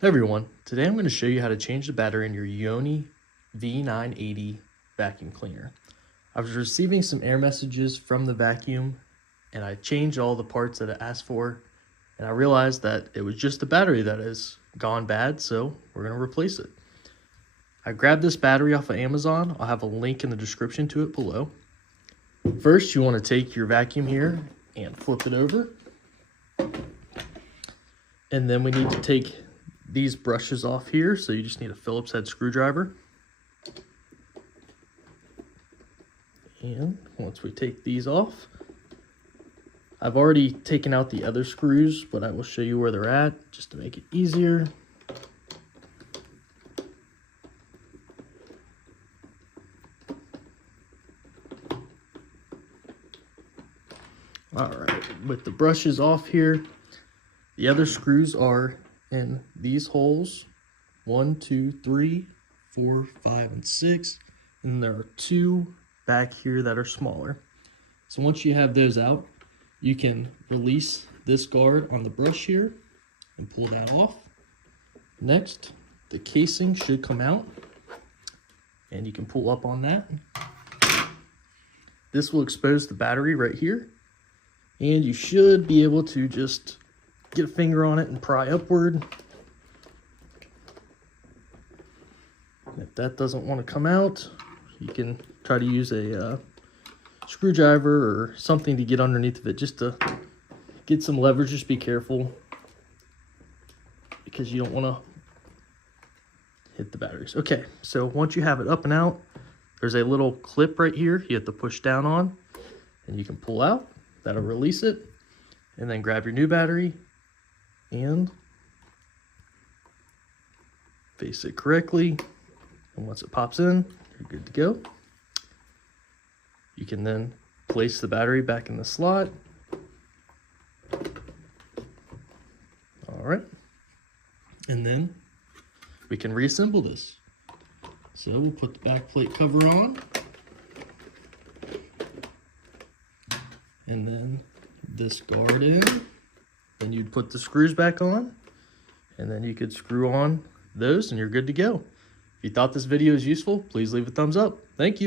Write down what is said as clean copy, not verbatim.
Hey everyone, today I'm going to show you how to change the battery in your Uoni V980 vacuum cleaner. I was receiving some error messages from the vacuum and I changed all the parts that it asked for, and I realized that it was just the battery that has gone bad, so we're going to replace it. I grabbed this battery off of Amazon. I'll have a link in the description to it below. First, you want to take your vacuum here and flip it over. And then we need to take these brushes off here, so you just need a Phillips head screwdriver. And once we take these off, I've already taken out the other screws, but I will show you where they're at just to make it easier. All right, with the brushes off here, the other screws are in these holes, 1, 2, 3, 4, 5, and 6, and there are 2 back here that are smaller. So once you have those out, you can release this guard on the brush here and pull that off. Next, the casing should come out, and you can pull up on that. This will expose the battery right here, and you should be able to just get a finger on it and pry upward. If that doesn't want to come out, you can try to use a screwdriver or something to get underneath of it just to get some leverage. Just be careful because you don't want to hit the batteries. Okay, so once you have it up and out, there's a little clip right here you have to push down on, and you can pull out. That'll release it, and then grab your new battery and face it correctly, and once it pops in, you're good to go. You can then place the battery back in the slot. All right, and then we can reassemble this. So we'll put the back plate cover on, and then this guard in. Then you'd put the screws back on, and then you could screw on those and you're good to go. If you thought this video was useful, please leave a thumbs up. Thank you.